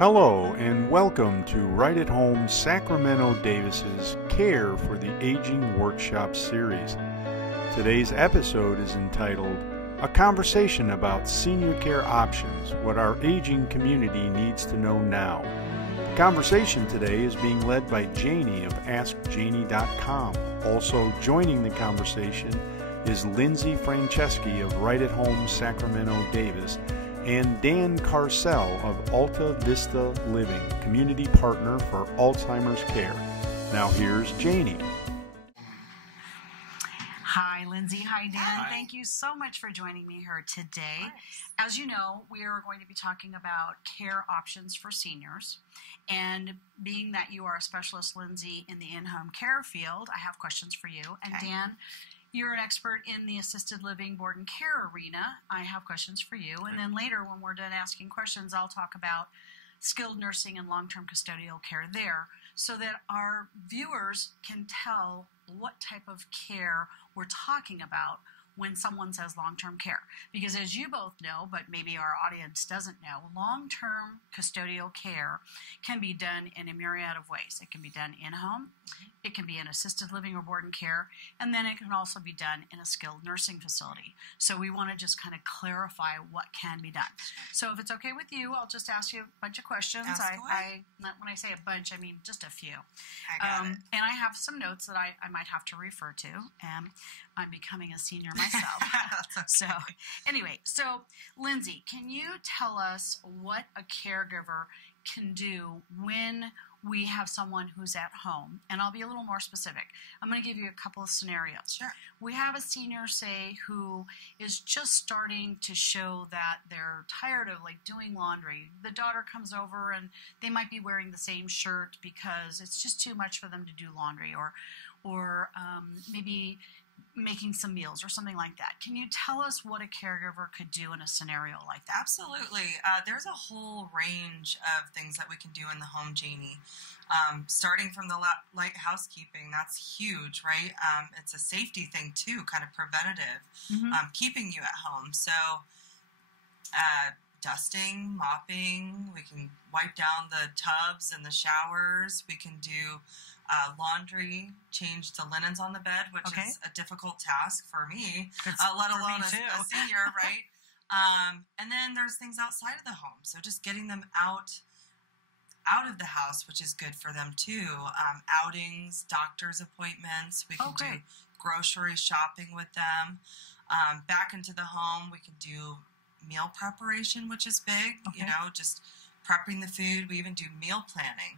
Hello and welcome to Right at Home Sacramento-Davis's Care for the Aging Workshop series. Today's episode is entitled A Conversation About Senior Care Options, What Our Aging Community Needs to Know Now. The conversation today is being led by Jaynie of Askjaynie.com. Also joining the conversation is Lindsay Franceschi of Right at Home Sacramento-Davis and Dan Carcel of Alta Vista Living, community partner for Alzheimer's care. Now here's Jaynie. Hi, Lindsay. Hi, Dan. Hi. Thank you so much for joining me here today. Nice. As you know, we are going to be talking about care options for seniors. And being that you are a specialist, Lindsay, in the in-home care field, I have questions for you. And Okay. Dan, you're an expert in the assisted living board and care arena. I have questions for you. And then later, when we're done asking questions, I'll talk about skilled nursing and long-term custodial care there so that our viewers can tell what type of care we're talking about when someone says long-term care. Because as you both know, but maybe our audience doesn't know, long-term custodial care can be done in a myriad of ways. It can be done in-home, it can be in assisted living or board and care, and then it can also be done in a skilled nursing facility. So we want to just kind of clarify what can be done. So if it's okay with you, I'll just ask you a bunch of questions. Ask away. When I say a bunch, I mean just a few. I got it. And I have some notes that I might have to refer to. I'm becoming a senior myself. That's okay. So anyway, so Lindsay, can you tell us what a caregiver can do when we have someone who's at home? And I'll be a little more specific. I'm going to give you a couple of scenarios. Sure. We have a senior, say, who is just starting to show that they're tired of doing laundry. The daughter comes over and they might be wearing the same shirt because it's just too much for them to do laundry, or maybe making some meals or something like that. Can you tell us what a caregiver could do in a scenario like that? Absolutely. There's a whole range of things that we can do in the home, Jaynie. Starting from the light housekeeping, that's huge, right? It's a safety thing too, kind of preventative, keeping you at home. So dusting, mopping, we can wipe down the tubs and the showers. We can do laundry, change the linens on the bed, which is a difficult task for me, let alone a senior, right? And then there's things outside of the home. So just getting them out of the house, which is good for them too. Outings, doctor's appointments. We can do grocery shopping with them. Back into the home, we can do meal preparation, which is big, just prepping the food. We even do meal planning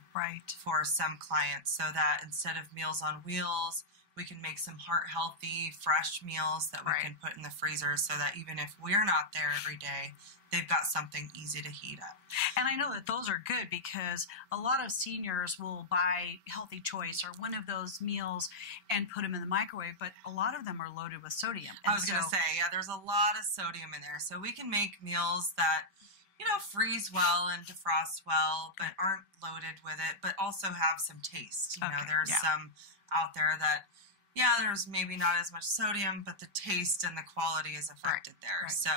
for some clients so that instead of Meals on Wheels, we can make some heart-healthy, fresh meals that we can put in the freezer so that even if we're not there every day, they've got something easy to heat up. And I know that those are good because a lot of seniors will buy Healthy Choice or one of those meals and put them in the microwave, but a lot of them are loaded with sodium. I was going to say, there's a lot of sodium in there. So we can make meals that freeze well and defrost well, but aren't loaded with it, but also have some taste. There's some out there that, there's maybe not as much sodium, but the taste and the quality is affected there. So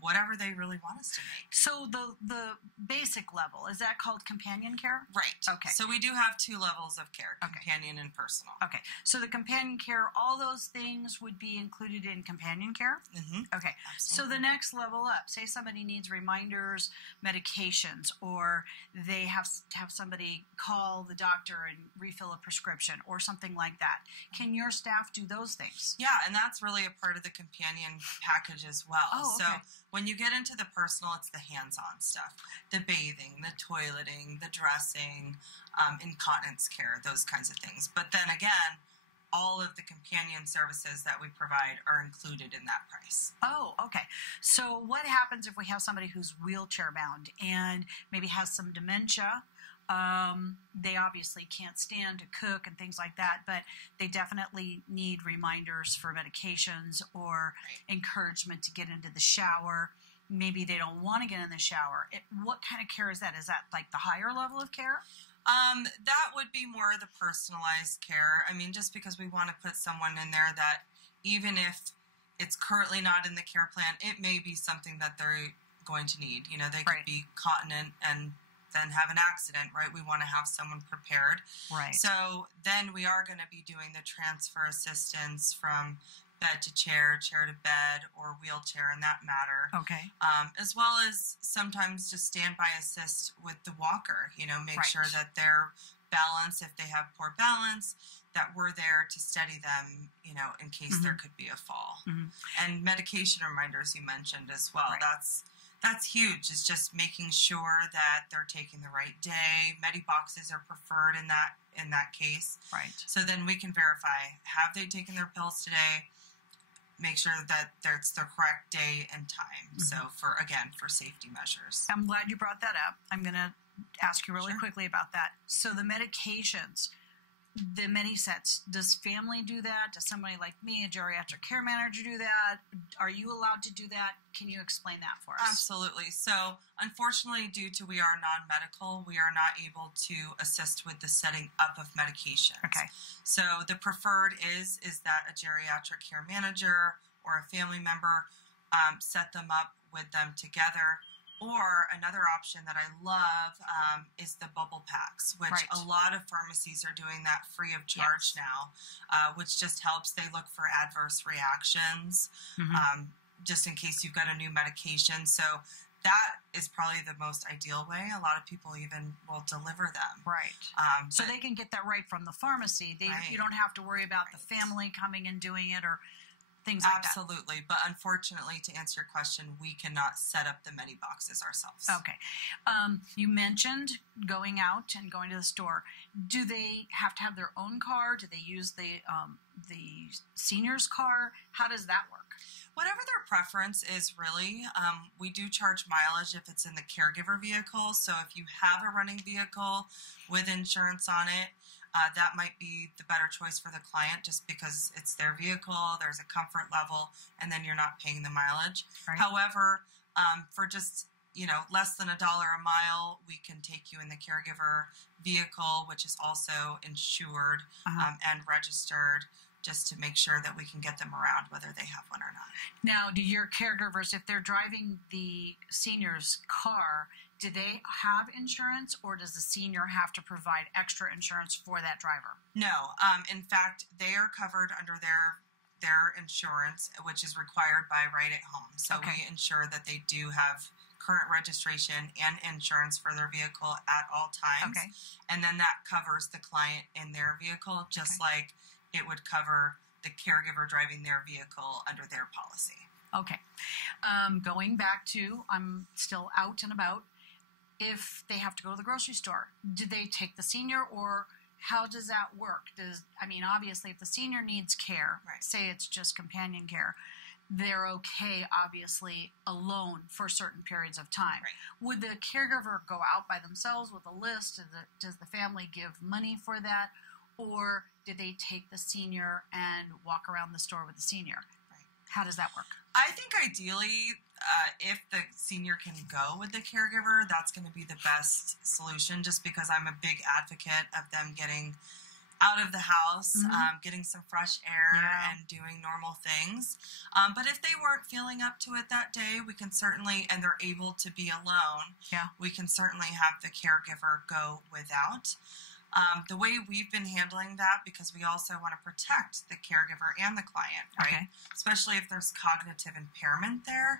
whatever they really want us to make. So the basic level, is that called companion care? Right. Okay. So we do have two levels of care, companion and personal. Okay. So the companion care, all those things would be included in companion care? Mm-hmm. Okay. Absolutely. So the next level up, say somebody needs reminders, medications, or they have to have somebody call the doctor and refill a prescription or something like that. Can your staff do those things? Yeah, and that's really a part of the companion package as well. Oh, okay. So when you get into the personal, it's the hands-on stuff. The bathing, the toileting, the dressing, incontinence care, those kinds of things. But then again, all of the companion services that we provide are included in that price. Oh, okay. So what happens if we have somebody who's wheelchair bound and maybe has some dementia? They obviously can't stand to cook and things like that, but they definitely need reminders for medications or encouragement to get into the shower. Maybe they don't want to get in the shower. What kind of care is that? Is that like the higher level of care? That would be more of the personalized care. I mean, just because we want to put someone in there that even if it's currently not in the care plan, it may be something that they're going to need. They could be continent and then have an accident, right? We want to have someone prepared. Right. So then we are going to be doing the transfer assistance from bed to chair, chair to bed, or wheelchair in that matter. Okay. As well as sometimes just standby assist with the walker, make Right. sure that they're balanced. If they have poor balance, that we're there to steady them, in case there could be a fall. And medication reminders you mentioned as well. Right. That's huge. It's just making sure that they're taking the right day. Boxes are preferred in that case. Right. So then we can verify, have they taken their pills today? Make sure that it's the correct day and time. So for safety measures. I'm glad you brought that up. I'm going to ask you really Sure. quickly about that. So the medications, the mini-sets, does family do that? Does somebody like me, a geriatric care manager, do that? Are you allowed to do that? Can you explain that for us? Absolutely. So unfortunately, due to we are non-medical, we are not able to assist with the setting up of medications. Okay. So the preferred is that a geriatric care manager or a family member set them up with them together. Or another option that I love is the bubble packs, which Right. a lot of pharmacies are doing that free of charge now, which just helps. They look for adverse reactions, just in case you've got a new medication. So that is probably the most ideal way. A lot of people even will deliver them. Right. So they can get that right from the pharmacy. Right. You don't have to worry about the family coming and doing it or things like that. Absolutely. But unfortunately, to answer your question, we cannot set up the medi boxes ourselves. Okay. You mentioned going out and going to the store. Do they have to have their own car? Do they use the senior's car? How does that work? Whatever their preference is, really. We do charge mileage if it's in the caregiver vehicle. So if you have a running vehicle with insurance on it, that might be the better choice for the client, just because it's their vehicle, there's a comfort level, and then you're not paying the mileage. Right. However, for just less than $1 a mile, we can take you in the caregiver vehicle, which is also insured and registered, just to make sure that we can get them around whether they have one or not. Now, do your caregivers, if they're driving the senior's car, do they have insurance, or does the senior have to provide extra insurance for that driver? No. In fact, they are covered under their insurance, which is required by Right at Home. So Okay. we ensure that they do have current registration and insurance for their vehicle at all times. Okay. And then that covers the client in their vehicle, just like it would cover the caregiver driving their vehicle under their policy. Okay. Going back to, I'm still out and about. If they have to go to the grocery store, do they take the senior, or how does that work? Obviously, if the senior needs care, Right. say it's just companion care, they're okay, obviously, alone for certain periods of time. Right. Would the caregiver go out by themselves with a list? Does the family give money for that? Or do they take the senior and walk around the store with the senior? Right. How does that work? I think ideally, if the senior can go with the caregiver, that's going to be the best solution, just because I'm a big advocate of them getting out of the house, getting some fresh air and doing normal things. But if they weren't feeling up to it that day, we can certainly, and they're able to be alone, we can certainly have the caregiver go without. The way we've been handling that, because we also want to protect the caregiver and the client, right? Okay. Especially if there's cognitive impairment there.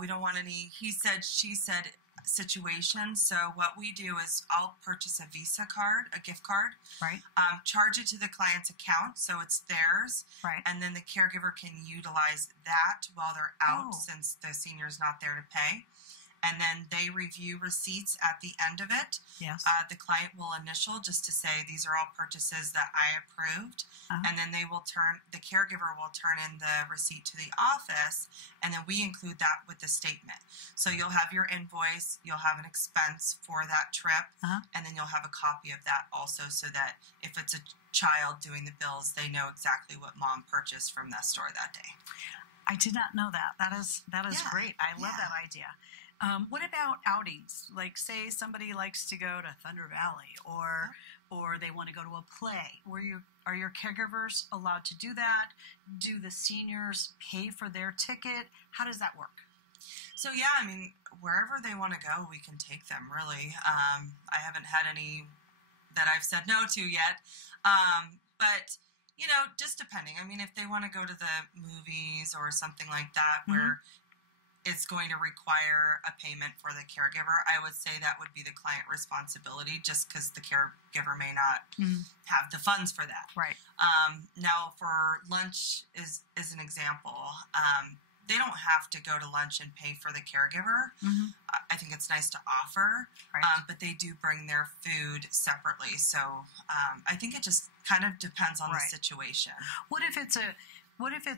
We don't want any he said, she said situation. So what we do is I'll purchase a Visa card, a gift card, Right. charge it to the client's account so it's theirs, Right. and then the caregiver can utilize that while they're out, Oh. since the senior's not there to pay. And then they review receipts at the end of it. Yes. The client will initial just to say these are all purchases that I approved, and then the caregiver will turn in the receipt to the office, and then we include that with the statement. So you'll have your invoice, you'll have an expense for that trip, and then you'll have a copy of that also, so that if it's a child doing the bills, they know exactly what mom purchased from that store that day. I did not know that. That is great. I love that idea. What about outings? Like, say somebody likes to go to Thunder Valley, or they want to go to a play. Are your caregivers allowed to do that? Do the seniors pay for their ticket? How does that work? So, yeah, I mean, wherever they want to go, we can take them, really. I haven't had any that I've said no to yet. But, you know, just depending. I mean, if they want to go to the movies or something like that where it's going to require a payment for the caregiver, I would say that would be the client responsibility, just because the caregiver may not have the funds for that. Right. Now, for lunch is an example. They don't have to go to lunch and pay for the caregiver. I think it's nice to offer, but they do bring their food separately. So I think it just kind of depends on the situation. What if it's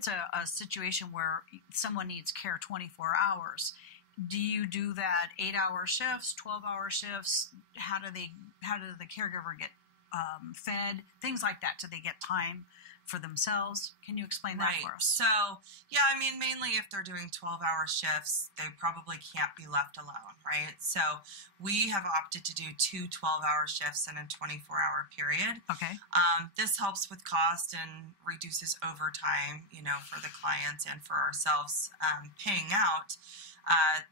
a situation where someone needs care 24 hours? Do you do that 8-hour shifts, 12-hour shifts? How do the caregiver get fed? Things like that. Do they get time for themselves? Can you explain that for us? So, yeah, I mean, mainly if they're doing 12-hour shifts, they probably can't be left alone, right? So we have opted to do 2 12-hour shifts in a 24-hour period. Okay. This helps with cost and reduces overtime, you know, for the clients and for ourselves paying out.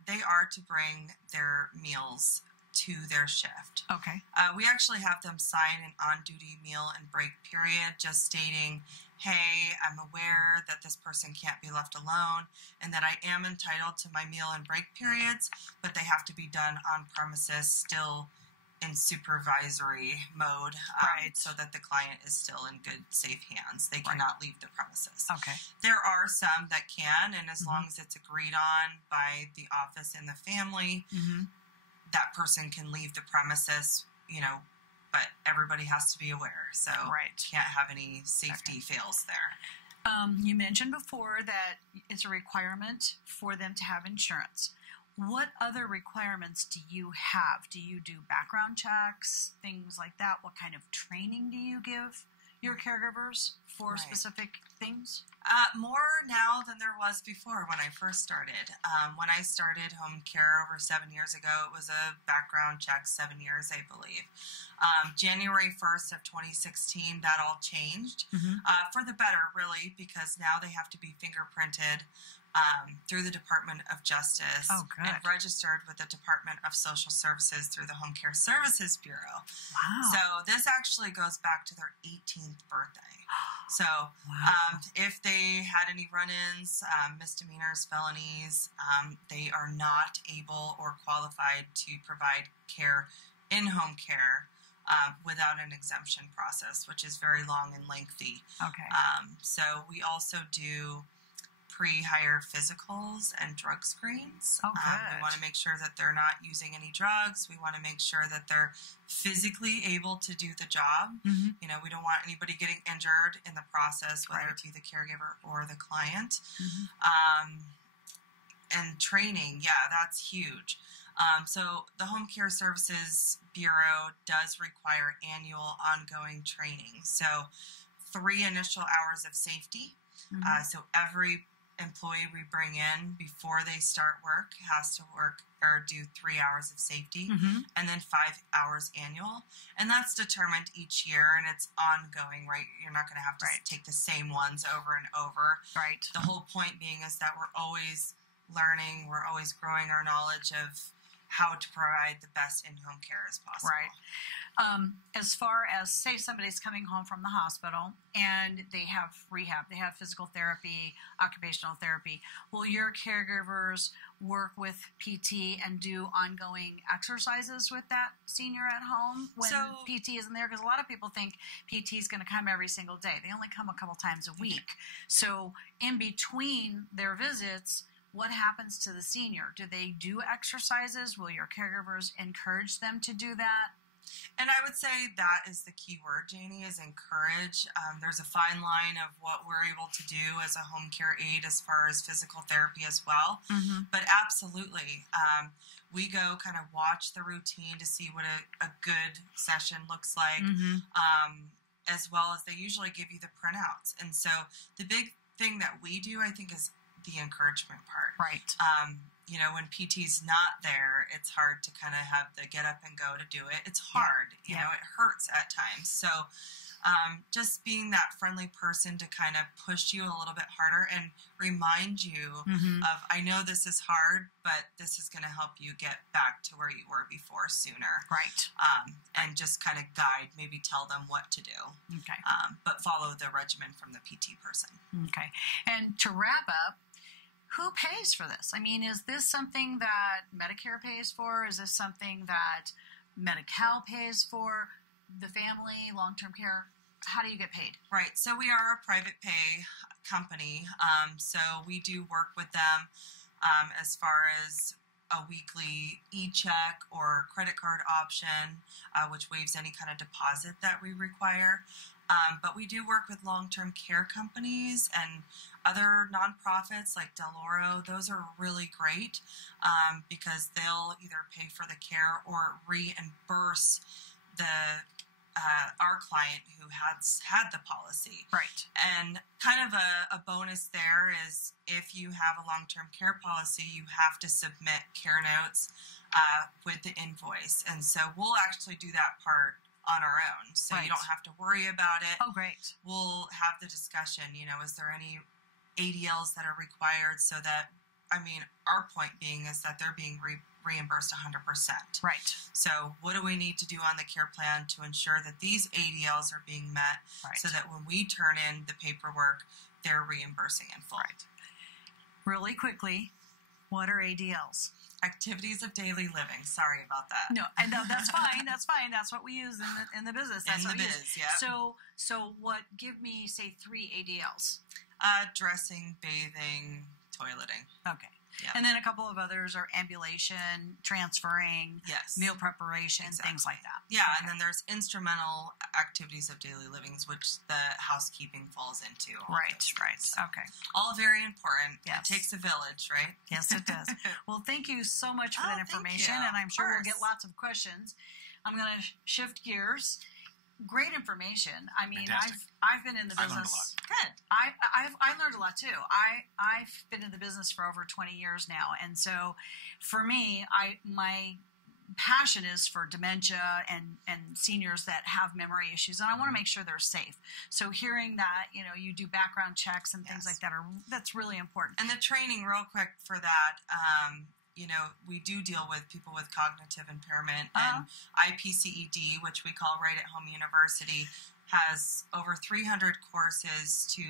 They are to bring their meals to their shift. Okay. We actually have them sign an on-duty meal and break period, just stating, hey, I'm aware that this person can't be left alone and that I am entitled to my meal and break periods, but they have to be done on premises, still in supervisory mode, so that the client is still in good, safe hands. They cannot leave the premises. Okay. There are some that can, and as long as it's agreed on by the office and the family, that person can leave the premises, you know, but everybody has to be aware. So can't have any safety fails there. You mentioned before that it's a requirement for them to have insurance. What other requirements do you have? Do you do background checks, things like that? What kind of training do you give your caregivers for specific things? More now than there was before when I first started. When I started home care over 7 years ago, it was a background check, 7 years, I believe. January 1st of 2016, that all changed for the better, really, because now they have to be fingerprinted through the Department of Justice and registered with the Department of Social Services through the Home Care Services Bureau. Wow. So this actually goes back to their 18th birthday. So if they had any run-ins, misdemeanors, felonies, they are not able or qualified to provide care in home care without an exemption process, which is very long and lengthy. Okay. So we also do pre-hire physicals and drug screens. We want to make sure that they're not using any drugs. We want to make sure that they're physically able to do the job. You know, we don't want anybody getting injured in the process, whether it be the caregiver or the client. And training, that's huge. So the Home Care Services Bureau does require annual ongoing training. So 3 initial hours of safety. So every employee we bring in before they start work has to work or do 3 hours of safety, and then 5 hours annual. And that's determined each year, and it's ongoing, right? You're not going to have to take the same ones over and over. Right. The whole point being is that we're always learning, we're always growing our knowledge of how to provide the best in-home care as possible. Right. As far as, say, somebody's coming home from the hospital and they have rehab, they have physical therapy, occupational therapy, will your caregivers work with PT and do ongoing exercises with that senior at home when PT isn't there? Because a lot of people think PT is going to come every single day. They only come a couple times a week. So in between their visits, what happens to the senior? Do they do exercises? Will your caregivers encourage them to do that? And I would say that is the key word, Jaynie, is encourage. There's a fine line of what we're able to do as a home care aide as far as physical therapy as well. But absolutely, we go kind of watch the routine to see what a good session looks like, as well as they usually give you the printouts. And so the big thing that we do, I think, is the encouragement part. Right. when PT's not there, it's hard to kind of have the get up and go to do it. It's hard, it hurts at times. So just being that friendly person to kind of push you a little bit harder and remind you of, I know this is hard, but this is going to help you get back to where you were before sooner. Right. And just kind of guide, maybe tell them what to do. Okay. But follow the regimen from the PT person. Okay. And to wrap up, who pays for this? I mean, is this something that Medicare pays for? Is this something that Medi-Cal pays for? The family, long-term care? How do you get paid? Right. So we are a private pay company. So we do work with them as far as a weekly e-check or credit card option, which waives any kind of deposit that we require. But we do work with long-term care companies and other nonprofits like Del Oro. Those are really great because they'll either pay for the care or reimburse our client who has had the policy. Right. And kind of a bonus there is if you have a long-term care policy, you have to submit care notes with the invoice. And so we'll actually do that part on our own. So you don't have to worry about it. Oh, great. We'll have the discussion, is there any ADLs that are required so that, our point being is that they're being reimbursed 100%. Right. So what do we need to do on the care plan to ensure that these ADLs are being met so that when we turn in the paperwork, they're reimbursing in full? Right. Really quickly, what are ADLs? Activities of daily living. Sorry about that. No, I know that's fine. That's fine. That's what we use in the business. That's in what the we biz, use. yeah. So what? Give me, say, 3 ADLs. Dressing, bathing, toileting. Okay. Yeah. And then a couple of others are ambulation, transferring, meal preparation, things like that. Yeah, and then there's instrumental activities of daily livings, which the housekeeping falls into. Right. Okay. All very important. Yes. It takes a village, right? Yes, it does. Well, thank you so much for that information, and I'm sure we'll get lots of questions. I'm going to shift gears. Great information. I've been in the business. I learned a lot. Good. I learned a lot too. I've been in the business for over 20 years now, and so for me, my passion is for dementia and seniors that have memory issues, and I want to make sure they're safe. So hearing that you do background checks and things like that that's really important. And the training, real quick for that. We do deal with people with cognitive impairment, and IPCED, which we call Right at Home University, has over 300 courses to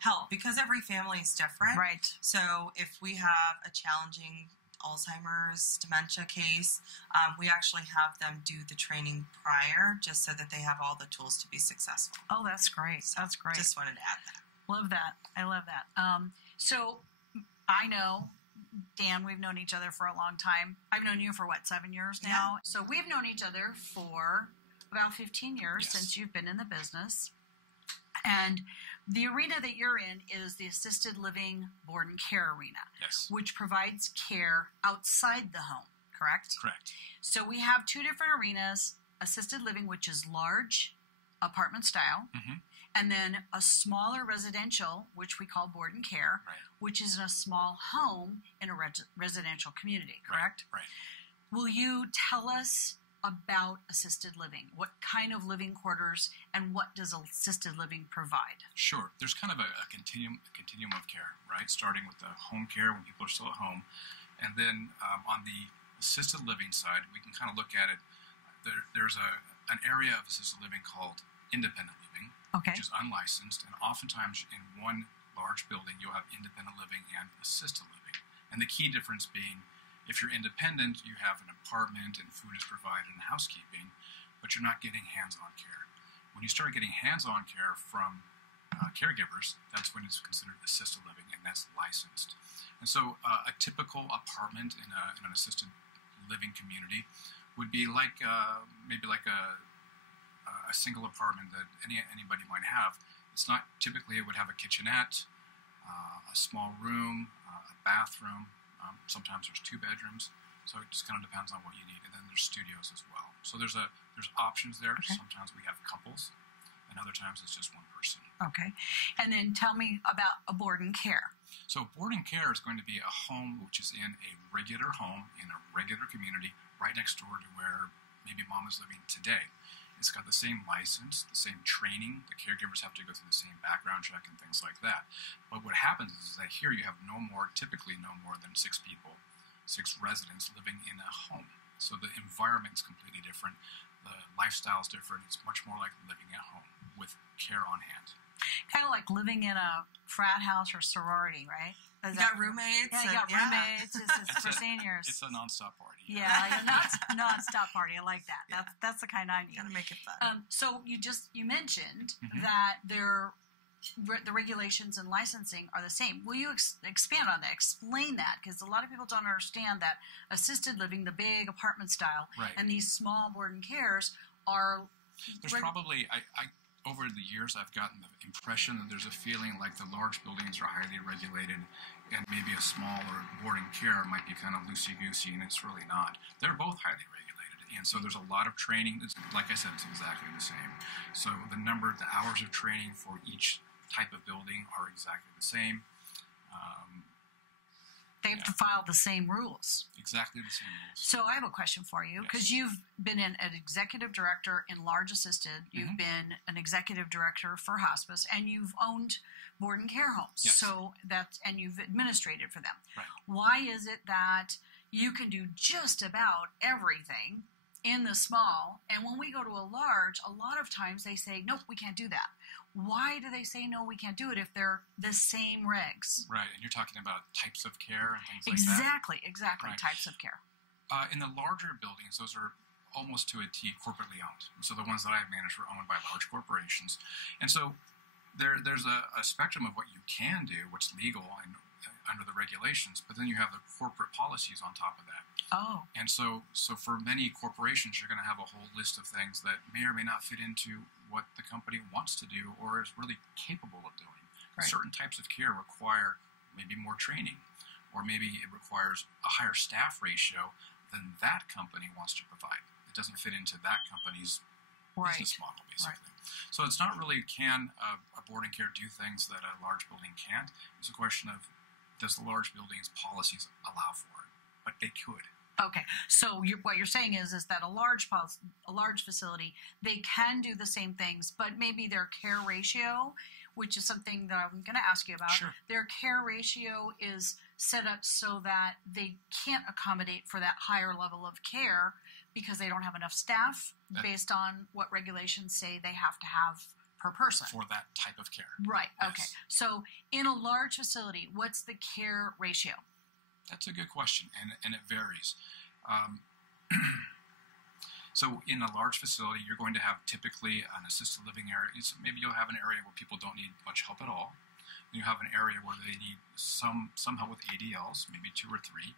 help because every family is different. Right. So if we have a challenging Alzheimer's dementia case, we actually have them do the training prior just so that they have all the tools to be successful. Oh, that's great. So that's great. Just wanted to add that. Love that. I love that. So I know, Dan, we've known each other for a long time. I've known you for 7 years now? Yeah. So we've known each other for about 15 years since you've been in the business. And the arena that you're in is the assisted living board and care arena, which provides care outside the home, correct? Correct. So we have 2 different arenas, assisted living, which is large apartment style, and then a smaller residential, which we call board and care, which is in a small home in a residential community, correct? Right. Will you tell us about assisted living? What kind of living quarters and what does assisted living provide? Sure. There's kind of a continuum of care, right? Starting with the home care when people are still at home. And then on the assisted living side, we can kind of look at it. There's an area of assisted living called independent living, which is unlicensed. And oftentimes in one large building, you'll have independent living and assisted living. And the key difference being, if you're independent, you have an apartment and food is provided and housekeeping, but you're not getting hands-on care. When you start getting hands-on care from caregivers, that's when it's considered assisted living, and that's licensed. And so a typical apartment in an assisted living community would be like maybe like a single apartment that anybody might have. It's not typically, it would have a kitchenette, a small room, a bathroom. Sometimes there's 2 bedrooms, so it just kind of depends on what you need. And then there's studios as well. So there's options there. Sometimes we have couples, and other times it's just one person. Okay. And then tell me about a board and care. So board and care is going to be a home which is in a regular home, in a regular community, right next door to where maybe mom is living today. It's got the same license, the same training. The caregivers have to go through the same background check and things like that. But what happens is that here you have typically no more than 6 people, 6 residents living in a home. So the environment is completely different. The lifestyle is different. It's much more like living at home with care on hand. Kind of like living in a frat house or sorority, right? You got roommates. Yeah, you got roommates. It's for seniors. It's a nonstop party. Yeah, non-stop party. I like that. Yeah. That's the kind I need. Gotta make it fun. So you mentioned that the regulations and licensing are the same. Will you expand on that? Explain that, because a lot of people don't understand that assisted living, the big apartment style, right, and these small board and cares are. There's probably over the years, I've gotten the impression that there's a feeling like the large buildings are highly regulated and maybe a smaller board and care might be kind of loosey-goosey, and it's really not. They're both highly regulated, and so there's a lot of training. Like I said, it's exactly the same. So the hours of training for each type of building are exactly the same. They have to follow the same rules. Exactly the same rules. So I have a question for you, because you've been an executive director in large assisted, you've been an executive director for hospice, and you've owned board and care homes. Yes. So and you've administrated for them. Right. Why is it that you can do just about everything in the small, and when we go to a large, a lot of times they say, nope, we can't do that. Why do they say, no, we can't do it if they're the same regs? Right, and you're talking about types of care and things like Exactly, Right. types of care. In the larger buildings, those are almost to a T corporately owned. So the ones that I've managed were owned by large corporations. And so there's a spectrum of what you can do, what's legal and under the regulations, but then you have the corporate policies on top of that. Oh. And so for many corporations, you're going to have a whole list of things that may or may not fit into what the company wants to do or is really capable of doing. Right. Certain types of care require maybe more training, or maybe it requires a higher staff ratio than that company wants to provide. It doesn't fit into that company's business model, basically. Right. So it's not really can a board and care do things that a large building can't. It's a question of, does the large building's policies allow for it? But they could. Okay, so what you're saying is that a large facility, they can do the same things, but maybe their care ratio, which is something that I'm going to ask you about, Sure. Their care ratio is set up so that they can't accommodate for that higher level of care because they don't have enough staff based on what regulations say they have to have per person. For that type of care. Right, Yes. Okay. So in a large facility, what's the care ratio? That's a good question, and it varies. So in a large facility, you're going to have typically an assisted living area. So maybe you'll have an area where people don't need much help at all. And you have an area where they need some help with ADLs, maybe 2 or 3.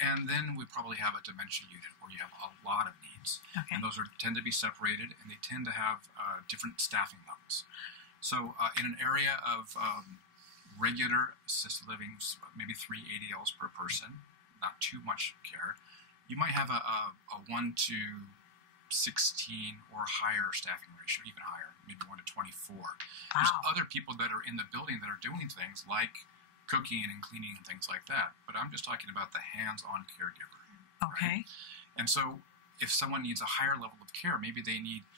And then we probably have a dementia unit where you have a lot of needs. Okay. And those tend to be separated, and they tend to have different staffing levels. So in an area of regular assisted living, maybe 3 ADLs per person, not too much care, you might have a 1 to 16 or higher staffing ratio, even higher, maybe 1 to 24. Wow. There's other people that are in the building that are doing things like cooking and cleaning and things like that, but I'm just talking about the hands-on caregiver. Okay. Right? And so if someone needs a higher level of care, maybe they need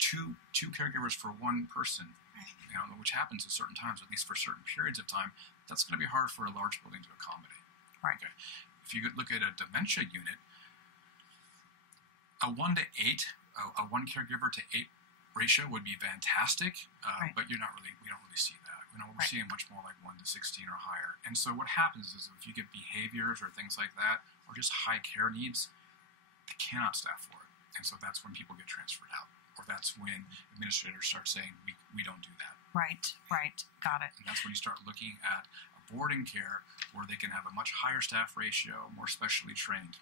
two caregivers for one person, which happens at certain times, at least for certain periods of time. That's going to be hard for a large building to accommodate. Right. Okay. If you could look at a dementia unit, a 1 to 8, a 1 caregiver to 8 ratio would be fantastic, Right. but we don't really see that. We're Right. seeing much more like 1 to 16 or higher. And so what happens is if you get behaviors or things like that, or just high care needs, they cannot staff for it. And so that's when people get transferred out. Or that's when administrators start saying, we don't do that. Right. Got it. And that's when you start looking at a boarding care where they can have a much higher staff ratio, more specially trained.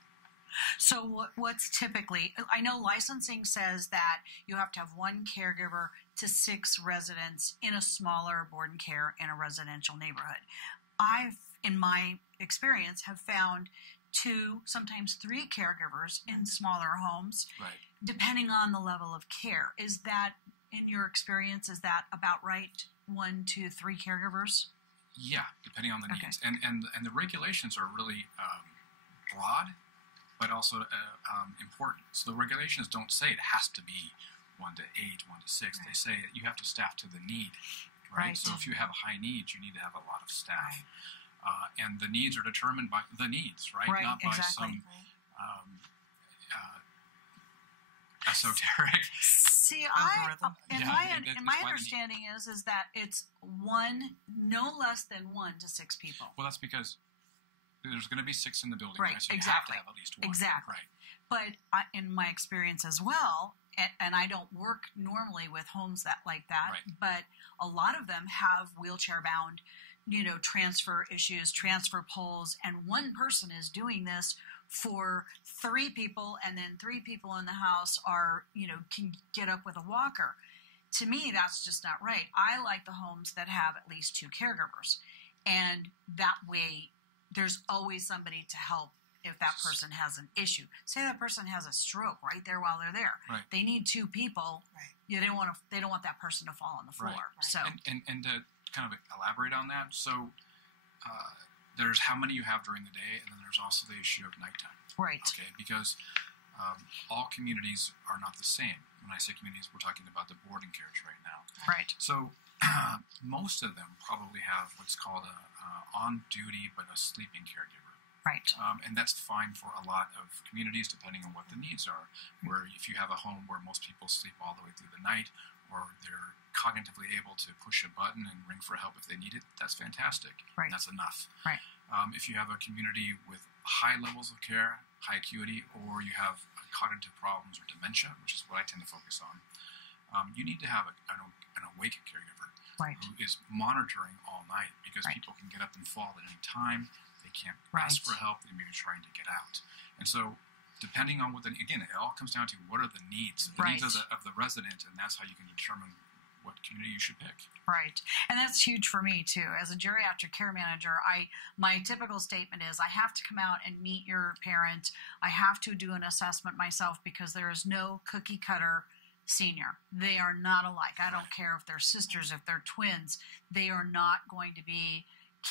So what's typically, I know licensing says that you have to have 1 caregiver to 6 residents in a smaller board and care in a residential neighborhood. I've, in my experience, have found 2, sometimes 3 caregivers in smaller homes, Right. depending on the level of care. Is that in your experience? Is that about right? 1, 2, 3 caregivers? Yeah, depending on the needs. And the regulations are really broad, but also important. So the regulations don't say it has to be 1 to 8, 1 to 6. They say that you have to staff to the need, right? So if you have a high need, you need to have a lot of staff. And the needs are determined by the needs, right? Not by some esoteric. See, my understanding is that it's no less than 1 to 6 people. Well, that's because there's going to be 6 in the building, right? So you exactly. have to have at least 1. Exactly. Right. But in my experience as well, and I don't work normally with homes like that, but a lot of them have wheelchair-bound, transfer issues, transfer poles, and one person is doing this for 3 people, and then 3 people in the house can get up with a walker. To me, that's just not right. I like the homes that have at least 2 caregivers, and that way there's always somebody to help if that person has an issue. Say that person has a stroke right there while they're there. Right. They need 2 people. Right. They don't want that person to fall on the floor. Right. So and to kind of elaborate on that, so there's how many you have during the day, and then there's also the issue of nighttime. Right. Okay, because all communities are not the same. When I say communities, we're talking about the boarding cares right now. Right. So most of them probably have what's called a on-duty but a sleeping caregiver. Right. And that's fine for a lot of communities, depending on what the needs are. Where if you have a home where most people sleep all the way through the night, or they're cognitively able to push a button and ring for help if they need it, that's fantastic. Right. And that's enough. Right. If you have a community with high levels of care, high acuity, or you have cognitive problems or dementia, which is what I tend to focus on, you need to have an awake caregiver who is monitoring all night, because people can get up and fall at any time. They can't ask for help. They may be trying to get out. And so depending on again, it all comes down to what are the needs. The needs of the resident, and that's how you can determine what community you should pick. Right. And that's huge for me too. As a geriatric care manager, my typical statement is I have to come out and meet your parent. I have to do an assessment myself, because there is no cookie cutter senior. They are not alike. I don't care if they're sisters, if they're twins. They are not going to be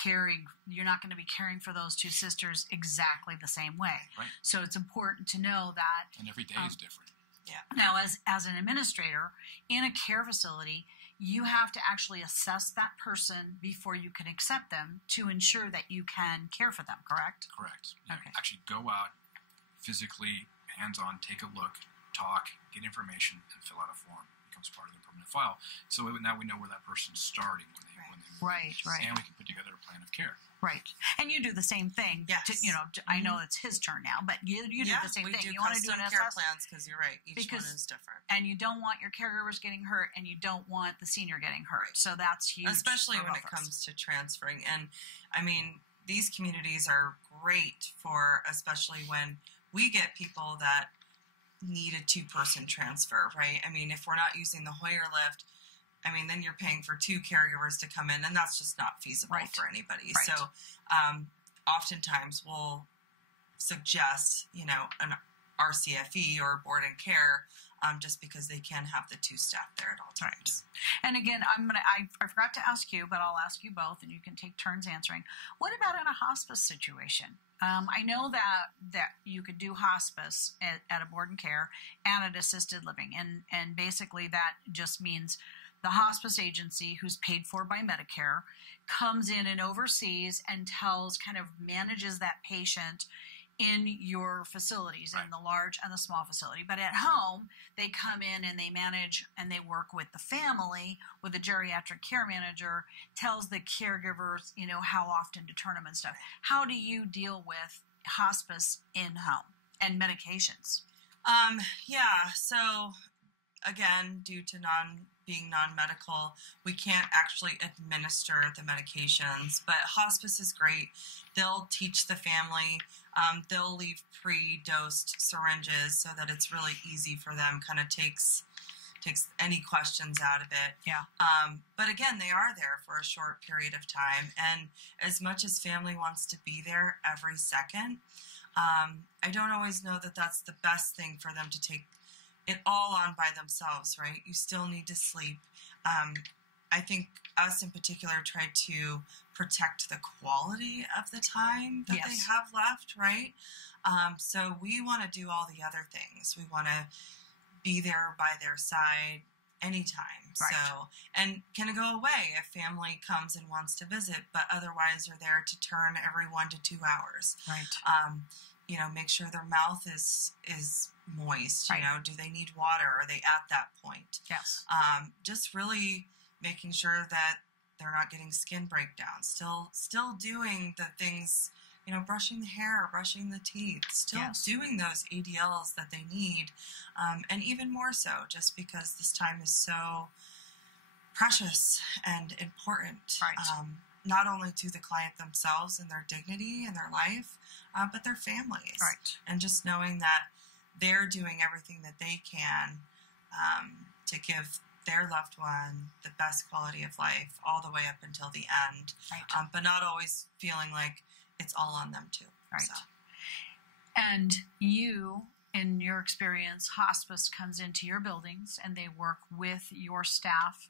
you're not going to be caring for those 2 sisters exactly the same way. Right. So it's important to know that. And every day is different. Yeah. Now, as an administrator in a care facility, you have to actually assess that person before you can accept them to ensure that you can care for them, correct? Correct. Yeah. Okay. Actually go out, physically, hands-on, take a look, talk, get information, and fill out a form. It becomes part of the permanent file. So now we know where that person's starting when they Right. And we can put together a plan of care. Right. And you do the same thing. Yes. I know it's his turn now, but you do the same thing. You want to do an care plans, because you're right. Each one is different. And you don't want your caregivers getting hurt, and you don't want the senior getting hurt. So that's huge. Especially when it comes to transferring. And, I mean, these communities are great for, especially when we get people that need a 2-person transfer, right? I mean, if we're not using the Hoyer lift, I mean, then you're paying for 2 caregivers to come in, and that's just not feasible for anybody. Right. So oftentimes we'll suggest, an RCFE or board and care, just because they can have the 2 staff there at all times. Right. And again, I forgot to ask you, but I'll ask you both, and you can take turns answering. What about in a hospice situation? I know that you could do hospice at a board and care and at assisted living, and basically that just means the hospice agency, who's paid for by Medicare, comes in and oversees and manages that patient in your facilities, in the large and the small facility. But at home, they come in and they manage and they work with the family, with the geriatric care manager, tells the caregivers, how often to turn them and stuff. How do you deal with hospice in home and medications? So again, due to being non-medical, we can't actually administer the medications, but hospice is great. They'll teach the family. They'll leave pre-dosed syringes so that it's really easy for them, kind of takes any questions out of it. Yeah. But again, they are there for a short period of time, and as much as family wants to be there every second, I don't always know that that's the best thing for them to take it all on by themselves, right? You still need to sleep. I think us in particular try to protect the quality of the time that they have left, right? So we want to do all the other things. We want to be there by their side anytime. Right. So, and can go away if family comes and wants to visit, but otherwise are there to turn every 1 to 2 hours. Right. Make sure their mouth is moist. Right. Do they need water? Are they at that point? Yes. Just really making sure that they're not getting skin breakdowns. Still doing the things, brushing the hair, brushing the teeth, still doing those ADLs that they need, and even more so just because this time is so precious and important. Right. Not only to the client themselves and their dignity and their life, but their families. Right. And just knowing that they're doing everything that they can to give their loved one the best quality of life all the way up until the end. Right. But not always feeling like it's all on them too. Right. So. And you, in your experience, hospice comes into your buildings and they work with your staff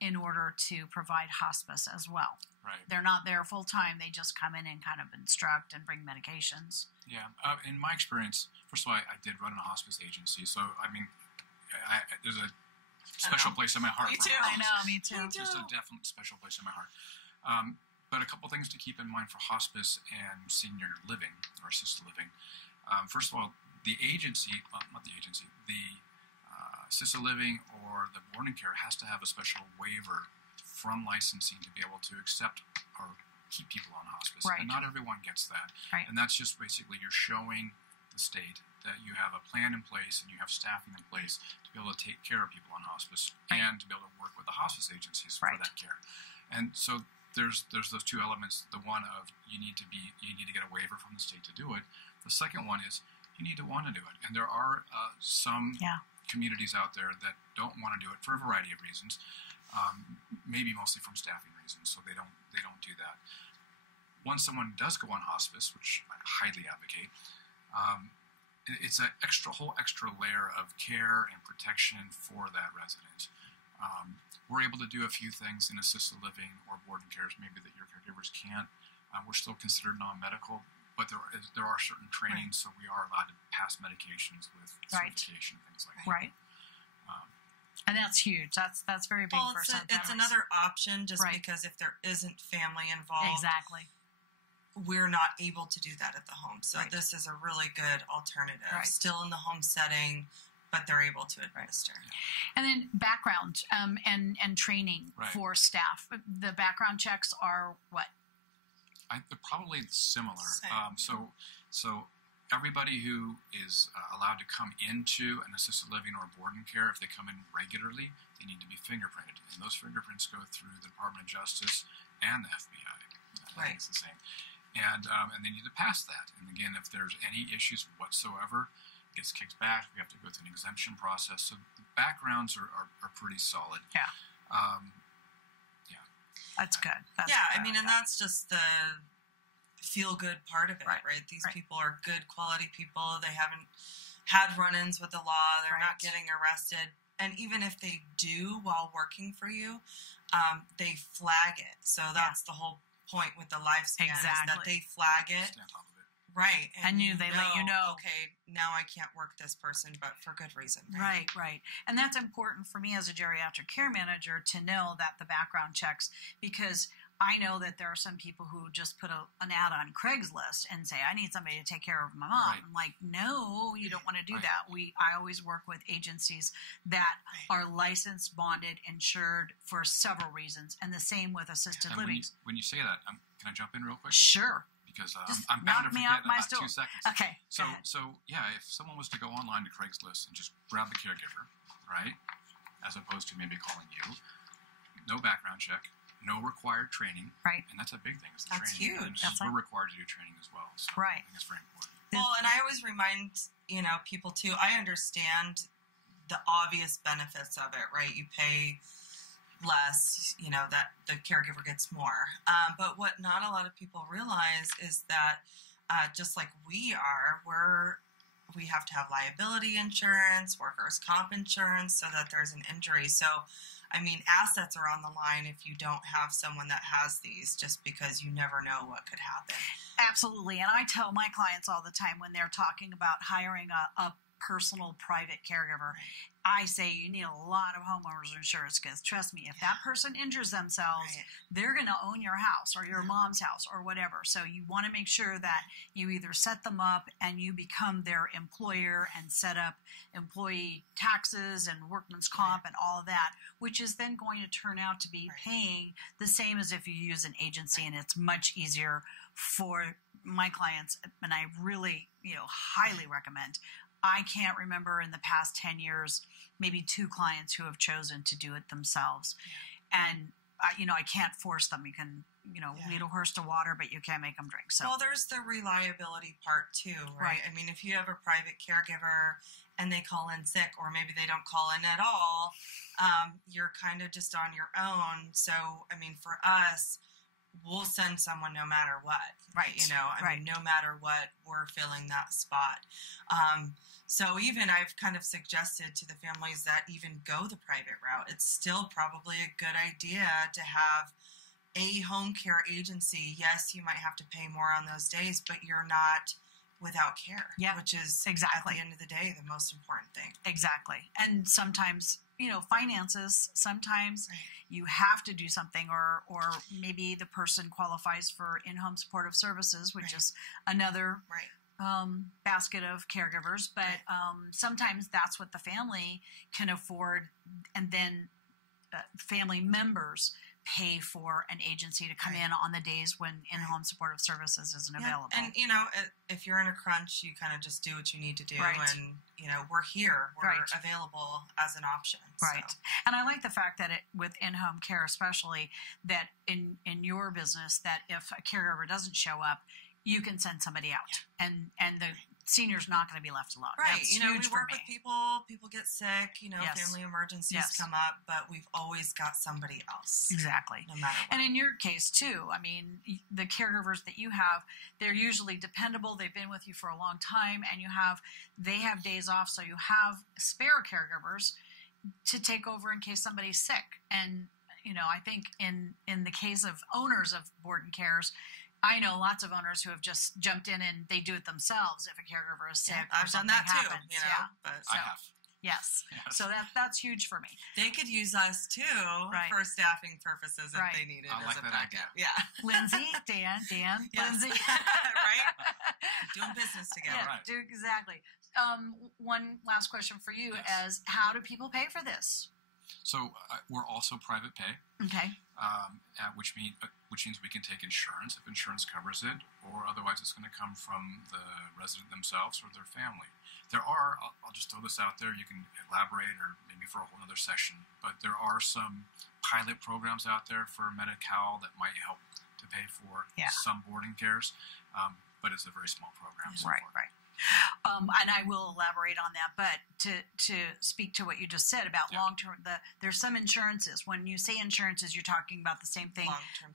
in order to provide hospice as well. Right. They're not there full time. They just come in and kind of instruct and bring medications. Yeah. In my experience, first of all, I did run a hospice agency. So, there's a special place in my heart. Me for too. hospice. I know, me too. Just a definite special place in my heart. But a couple things to keep in mind for hospice and senior living or assisted living. First of all, the agency, not the agency, the assisted living or the boarding care has to have a special waiver from licensing to be able to accept or keep people on hospice. Right. And not everyone gets that. Right. And that's just basically you're showing the state that you have a plan in place and you have staffing in place to be able to take care of people on hospice and to be able to work with the hospice agencies for that care. And so there's those two elements. The one of you need to get a waiver from the state to do it. The second one is you need to want to do it. And there are some communities out there that don't want to do it for a variety of reasons, maybe mostly from staffing reasons. So they don't do that. Once someone does go on hospice, which I highly advocate, it's an whole extra layer of care and protection for that resident. We're able to do a few things in assisted living or boarding cares, maybe that your caregivers can't. We're still considered non-medical, but there are certain trainings, so we are allowed to pass medications with certification, things like that. Right. And that's huge. That's very big for some families. It's another option just because if there isn't family involved. Exactly. We're not able to do that at the home. So this is a really good alternative. Right. Still in the home setting, but they're able to administer. And then background and training for staff. The background checks are what? They're probably similar. Same. So everybody who is allowed to come into an assisted living or boarding care, if they come in regularly, they need to be fingerprinted. And those fingerprints go through the Department of Justice and the FBI. I think it's the same. And they need to pass that. And again, if there's any issues whatsoever, it gets kicked back. We have to go through an exemption process. So the backgrounds are pretty solid. Yeah. That's good. And that's just the feel-good part of it, right? These people are good quality people. They haven't had run-ins with the law. They're not getting arrested. And even if they do while working for you, they flag it. So that's the whole point with the lifespan is that they flag it. Stay on top of it. Right. And they let you know. Okay, now I can't work this person, but for good reason. Right. And that's important for me as a geriatric care manager to know that the background checks, because I know that there are some people who just put an ad on Craigslist and say, I need somebody to take care of my mom. Right. I'm like, no, you don't want to do that. I always work with agencies that are licensed, bonded, insured for several reasons. And the same with assisted living. When you say that, can I jump in real quick? Sure. Because I'm bound to forget in about 2 seconds. Okay. So if someone was to go online to Craigslist and just grab the caregiver, right, as opposed to maybe calling you, no background check, no required training, right, and that's a big thing. It's that's training. huge. And we're required to do training as well. So right. I think it's very important. Well, and I always remind people too. I understand the obvious benefits of it, right? You pay less, that the caregiver gets more. But what not a lot of people realize is that just like we're we have to have liability insurance, workers' comp insurance, so that there's an injury. So, I mean, assets are on the line if you don't have someone that has these, just because you never know what could happen. Absolutely. And I tell my clients all the time when they're talking about hiring a personal private caregiver, I say you need a lot of homeowners insurance, because trust me, if that person injures themselves, they're going to own your house or your mom's house or whatever. So you want to make sure that you either set them up and you become their employer and set up employee taxes and workman's comp and all of that, which is then going to turn out to be paying the same as if you use an agency, and it's much easier for my clients, and I really, highly recommend. I can't remember in the past 10 years, maybe 2 clients who have chosen to do it themselves. And, I can't force them. You can, lead a horse to water, but you can't make them drink. So, well, there's the reliability part too, right? I mean, if you have a private caregiver and they call in sick, or maybe they don't call in at all, you're kind of just on your own. So, I mean, for us, we'll send someone no matter what, right? I mean, no matter what, we're filling that spot. So even I've kind of suggested to the families that even go the private route, it's still probably a good idea to have a home care agency. Yes, you might have to pay more on those days, but you're not without care, which is at the end of the day, the most important thing. Exactly. And sometimes, finances, sometimes you have to do something, or maybe the person qualifies for in-home supportive services, which is another basket of caregivers. But sometimes that's what the family can afford, and then family members pay for an agency to come in on the days when in-home supportive services isn't available. And, if you're in a crunch, you kind of just do what you need to do. And, we're here. We're available as an option. Right. So. And I like the fact that with in-home care especially, that in your business, that if a caregiver doesn't show up, you can send somebody out. And the senior's not going to be left alone. Right. That's we huge work for me. with people get sick, family emergencies come up, but we've always got somebody else. Exactly. No matter what. And in your case too, I mean, the caregivers that you have, they're usually dependable. They've been with you for a long time, and they have days off, so you have spare caregivers to take over in case somebody's sick. And, I think in the case of owners of board and cares, I know lots of owners who have just jumped in and they do it themselves if a caregiver is sick. I've done that too, But I have. Yes. So that's huge for me. They could use us too for staffing purposes if they needed. I like that idea. Yeah. Lindsay, Dan, Lindsay. Right? Doing business together. Yeah, exactly. One last question for you is, how do people pay for this? So we're also private pay. Okay. Which means we can take insurance if insurance covers it, or otherwise it's going to come from the resident themselves or their family. There are, I'll just throw this out there, you can elaborate or maybe for a whole other session, but there are some pilot programs out there for Medi-Cal that might help to pay for some boarding cares, but it's a very small program. So right. And I will elaborate on that, but to speak to what you just said about long-term, there's some insurances. When you say insurances, you're talking about the same thing.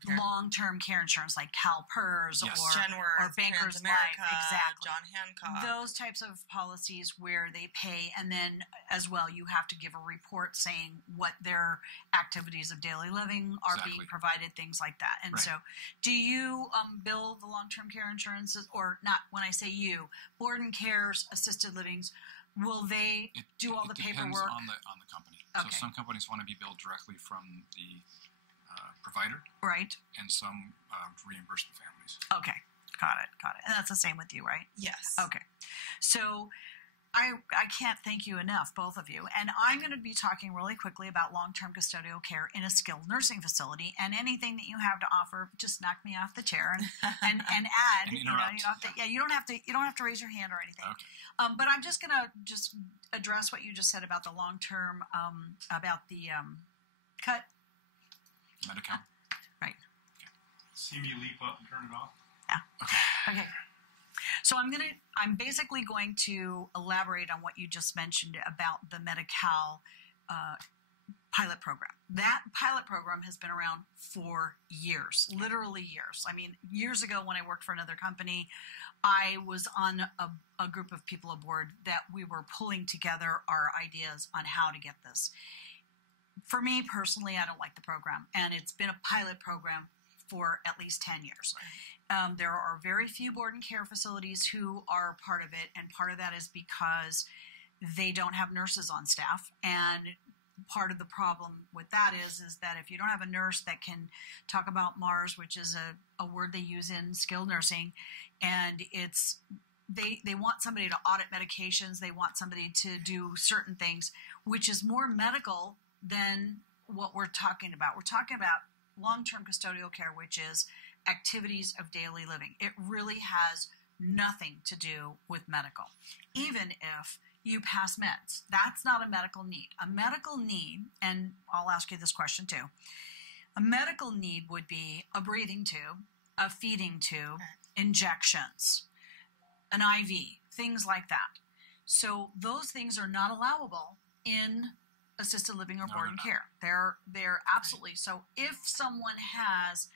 Long-term care insurance, like CalPERS or Bankers Life, exactly. John Hancock. Those types of policies where they pay, and then as well, you have to give a report saying what their activities of daily living are being provided, things like that. And so, do you bill the long-term care insurances, or not? When I say you, board and cares, assisted livings, will they do all the paperwork? It depends on the company. Okay. So some companies want to be billed directly from the provider. Right. And some reimburse the families. Okay. Got it. And that's the same with you, right? Yes. Okay. So I can't thank you enough, both of you. And I'm going to be talking really quickly about long-term custodial care in a skilled nursing facility, and anything that you have to offer, just knock me off the chair and add. And you don't have to raise your hand or anything. Okay. But I'm just going to address what you just said about the long-term, about the cut. Medi-Cal. Right. Okay. See me leap up and turn it off? Yeah. Okay. So I'm basically going to elaborate on what you just mentioned about the Medi-Cal pilot program. That pilot program has been around for years, literally years. I mean, years ago when I worked for another company, I was on a group of people aboard that we were pulling together our ideas on how to get this. For me personally, I don't like the program, and it's been a pilot program for at least 10 years. There are very few board and care facilities who are part of it, and part of that is because they don't have nurses on staff. And part of the problem with that is that if you don't have a nurse that can talk about MARS, which is a word they use in skilled nursing, and it's they want somebody to audit medications, they want somebody to do certain things, which is more medical than what we're talking about. We're talking about long-term custodial care, which is activities of daily living. It really has nothing to do with medical. Even if you pass meds, that's not a medical need. A medical need, and I'll ask you this question too, a medical need would be a breathing tube, a feeding tube, injections, an IV, things like that. So those things are not allowable in assisted living or board and care. They're absolutely. So if someone has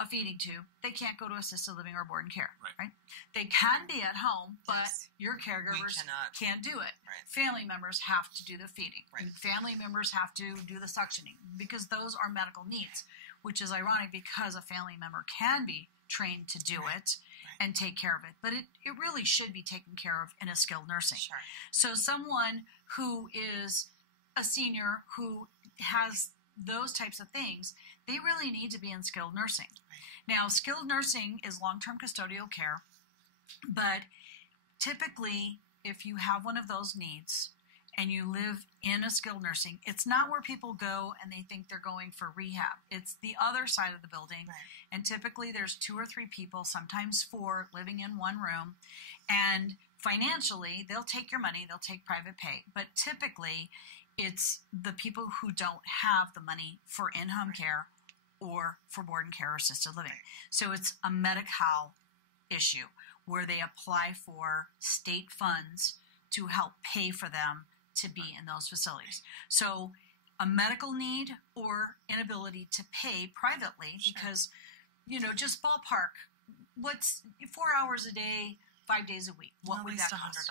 a feeding tube, they can't go to assisted living or board and care, right? They can be at home, but your caregivers can't do it. Right. Family members have to do the feeding. Right. Family members have to do the suctioning because those are medical needs, which is ironic because a family member can be trained to do it and take care of it. But it really should be taken care of in a skilled nursing. Sure. So someone who is a senior who has those types of things, they really need to be in skilled nursing. Right. Now, skilled nursing is long-term custodial care, but typically if you have one of those needs and you live in a skilled nursing, it's not where people go and they think they're going for rehab. It's the other side of the building, and typically there's 2 or 3 people, sometimes 4, living in one room, and financially they'll take your money, they'll take private pay, but typically it's the people who don't have the money for in-home care or for board and care or assisted living. So it's a Medi-Cal issue where they apply for state funds to help pay for them to be in those facilities. So a medical need or inability to pay privately because, just ballpark, what's 4 hours a day, 5 days a week? What would that cost?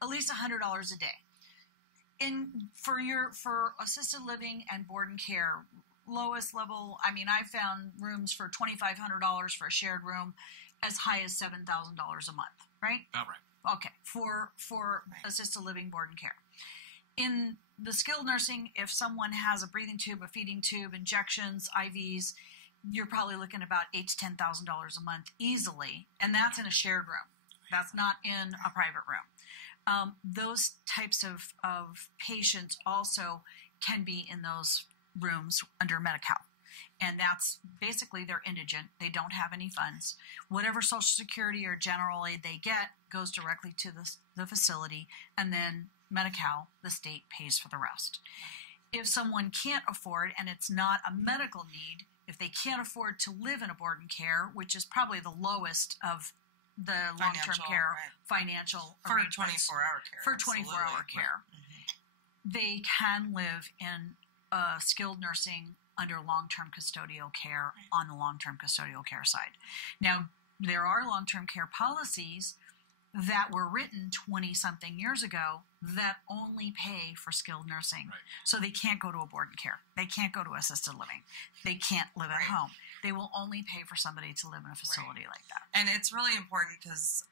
At least $100 a day. For assisted living and board and care, lowest level, I mean, I found rooms for $2,500 for a shared room, as high as $7,000 a month, right? About right. Okay, for assisted living, board and care. In the skilled nursing, if someone has a breathing tube, a feeding tube, injections, IVs, you're probably looking at about $8,000 to $10,000 a month easily, and that's in a shared room. That's not in a private room. Those types of patients also can be in those rooms under Medi-Cal. And that's basically they're indigent. They don't have any funds. Whatever Social Security or general aid they get goes directly to the facility, and then Medi-Cal, the state, pays for the rest. If someone can't afford, and it's not a medical need, if they can't afford to live in a board and care, which is probably the lowest of the long-term care financial for arrangements 24-hour care. For 24-hour care. Mm-hmm. They can live in skilled nursing under long-term custodial care on the long-term custodial care side. Now, there are long-term care policies that were written 20-something years ago that only pay for skilled nursing. Right. So they can't go to a board and care. They can't go to assisted living. They can't live at home. They will only pay for somebody to live in a facility like that. And it's really important because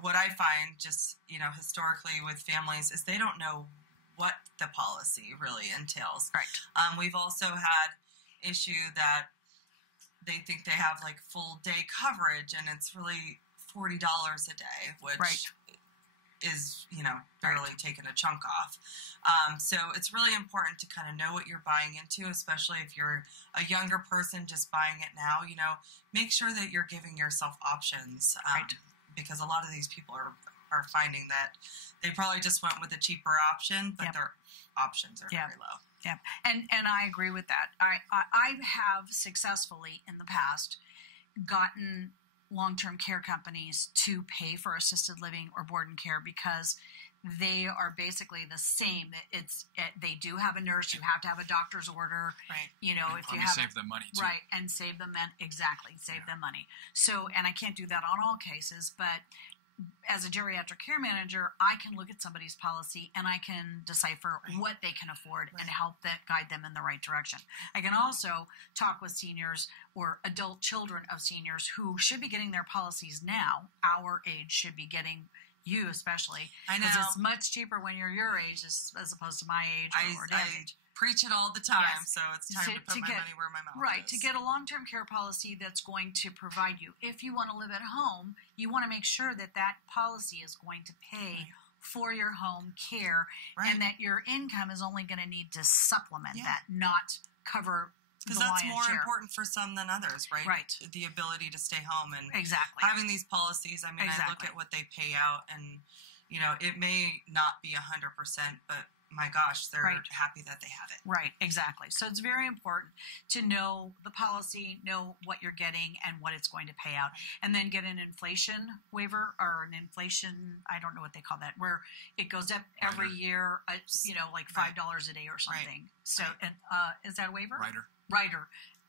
what I find just, historically with families is they don't know what the policy really entails. Right. We've also had issue that they think they have like full day coverage and it's really $40 a day, which is, barely taking a chunk off. So it's really important to kind of know what you're buying into, especially if you're a younger person just buying it now, make sure that you're giving yourself options. Because a lot of these people are finding that they probably just went with a cheaper option, but their options are very low. Yeah, and I agree with that. I have successfully in the past gotten long-term care companies to pay for assisted living or board and care because they are basically the same. They do have a nurse. You have to have a doctor's order. Right. You know, and if you have save them money too. Right, and save them save them money. So, and I can't do that on all cases, but as a geriatric care manager, I can look at somebody's policy and I can decipher what they can afford and help guide them in the right direction. I can also talk with seniors or adult children of seniors who should be getting their policies now. Our age should be getting, you especially. I know. Because it's much cheaper when you're your age as opposed to my age or Dan's age. Preach it all the time, Yes. so it's time to put my money where my mouth is. Right, to get a long-term care policy that's going to provide you. If you want to live at home, you want to make sure that that policy is going to pay for your home care and that your income is only going to need to supplement that, not cover the because that's lion's more share. important for some than others, right? Right. The ability to stay home and having these policies. I mean, I look at what they pay out, and you know, it may not be 100%, but my gosh, they're happy that they have it. Right, exactly. So it's very important to know the policy, know what you're getting and what it's going to pay out, and then get an inflation waiver or an inflation, I don't know what they call that, where it goes up every year, you know, like $5 a day or something. So, and, is that a waiver? Rider.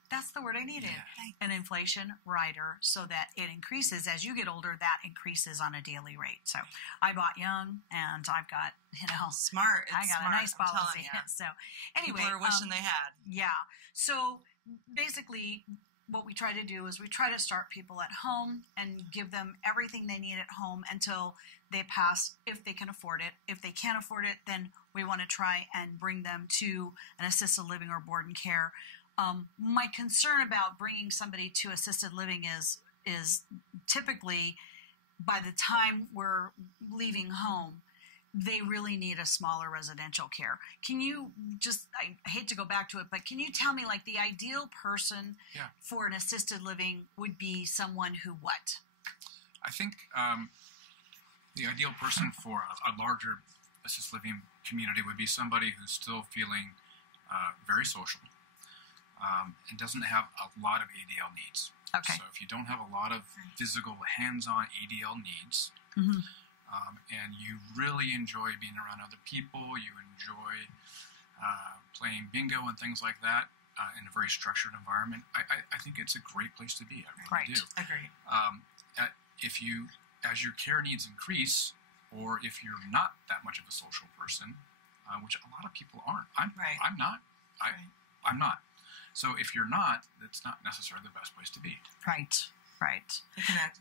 That's the word I needed. Yeah. An inflation rider, so that it increases as you get older. That increases on a daily rate. So I bought young, and I've got smart. I got a nice policy. So anyway, people are wishing they had. Yeah. So basically, what we try to do is we try to start people at home and give them everything they need at home until they pass, if they can afford it. If they can't afford it, then we want to try and bring them to an assisted living or board and care. My concern about bringing somebody to assisted living is typically by the time we're leaving home, they really need a smaller residential care. Can you just, I hate to go back to it, but can you tell me, like, the ideal person for an assisted living would be someone who what? I think the ideal person for a larger assisted living community would be somebody who's still feeling very social. And doesn't have a lot of ADL needs. Okay. So if you don't have a lot of physical, hands-on ADL needs, and you really enjoy being around other people, you enjoy playing bingo and things like that in a very structured environment, I think it's a great place to be. I really do. Agreed. If you, as your care needs increase, or if you're not that much of a social person, which a lot of people aren't. I'm not. I'm not. So if you're not, that's not necessarily the best place to be. Right.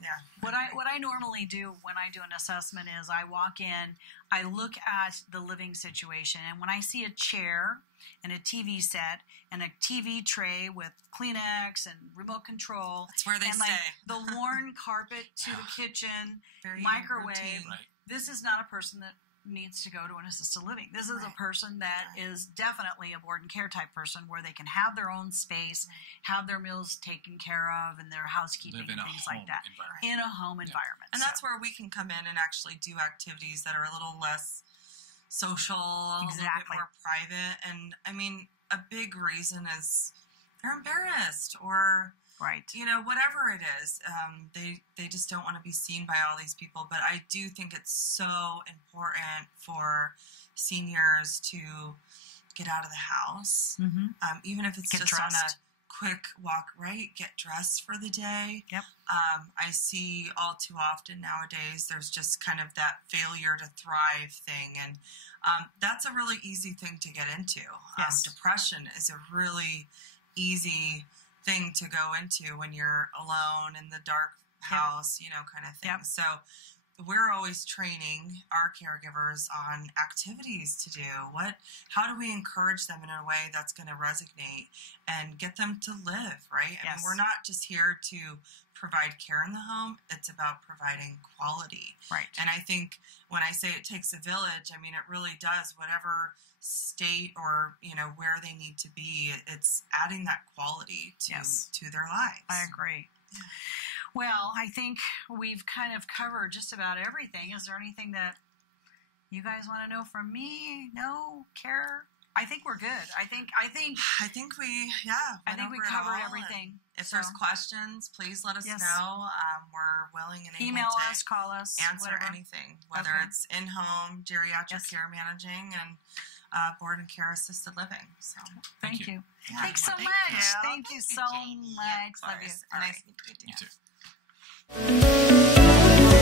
Yeah. What I normally do when I do an assessment is I walk in, I look at the living situation, and when I see a chair and a TV set and a TV tray with Kleenex and remote control, that's where they stay. Like the worn carpet to the kitchen, very microwave. Routine. This is not a person that needs to go to an assisted living. This is a person that is definitely a board and care type person, where they can have their own space, have their meals taken care of, and their housekeeping and things like that in a home environment. And that's where we can come in and actually do activities that are a little less social, a little bit more private. And I mean, a big reason is they're embarrassed or you know, whatever it is, they just don't want to be seen by all these people. But I do think it's so important for seniors to get out of the house, even if it's just on a quick walk, get dressed for the day. Yep. I see all too often nowadays there's just kind of that failure to thrive thing, and that's a really easy thing to get into. Yes. Depression is a really easy thing to go into when you're alone in the dark house, you know, kind of thing. So we're always training our caregivers on activities to do. How do we encourage them in a way that's going to resonate and get them to live, right? I mean, we're not just here to provide care in the home. It's about providing quality. Right. And I think when I say it takes a village, I mean, it really does. Whatever state or, you know, where they need to be, it's adding that quality to their lives. I agree. Yeah. Well, I think we've kind of covered just about everything. Is there anything that you guys want to know from me? No? Care? I think we're good. I think we covered everything. If there's questions, please let us know. We're willing and able email to us, call us, answer whatever. anything, whether it's in-home, geriatric care managing, and board and care assisted living. So thank you. Yeah. Thanks so much. Thank you so Jaynie. much. Love you. All Nice right. meeting you. You too.